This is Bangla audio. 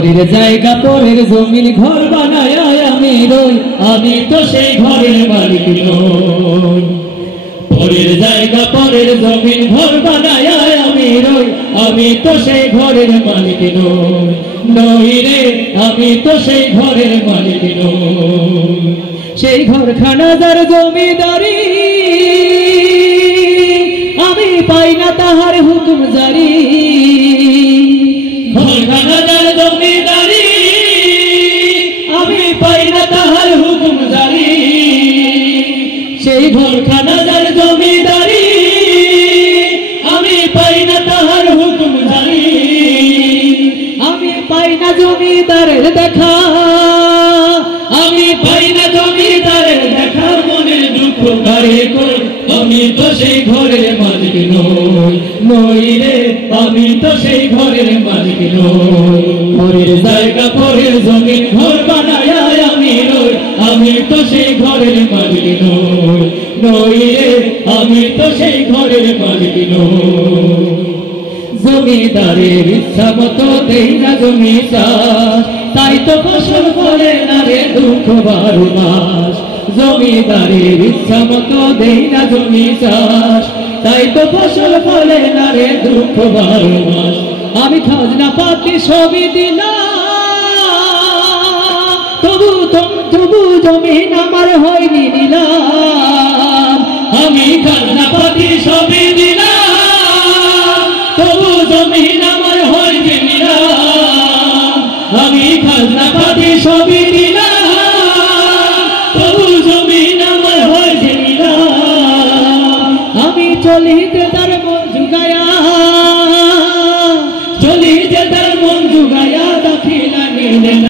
পরের জায়গা পরের জমিন ঘর বানায় আমি রই, আমি তো সেই ঘরের মালিক নই। পরের জায়গা পরের জমিন ঘর বানায় আমি রই, আমি তো সেই ঘরের মালিক নই। নই রে, আমি তো সেই ঘরের মালিক নই। সেই ঘরখানা যার জমিদারি, আমি পাই না তাহার হুকুম জারি। ঘরখানা যার জমিদারি, আমি পাই না তাহার হুকুম জারি। সেই ঘরখানা যার জমিদারি, আমি পাই না তাহার হুকুম জারি। আমি পাই না জমিদারের দেখা, আমি পাই না জমিদারের দেখা। মনের দুঃখ কারে কই, আমি তো সেই ঘরের মালিক নই। নই রে, আমি তো সেই ঘরের মালিক নই। পরের জায়গা পরের জমিন ঘর বানায় আমি রই, আমি তো সেই ঘরের মালিক নই। নই রে, আমি তো সেই ঘরের মালিক নই। জমিদারের ইচ্ছা মতো দেই না জমি চাষ, তাই তো ফসল ফলে না রে দুঃখ 12 মাস। জমিদারের ইচ্ছা মতো দেই না জমি চাষ, তাই তো ফসল ফলে না রে দুঃখ 12 মাস। আমি খাজনা পাতি সবই দিলাম, তবু জমিন আমার হয়নি নিলাম। আমি খাজনা পাতি সবই দিলাম, তবু জমিন আমার হয়নি নিলাম। আমি খাজনা পাতি সবই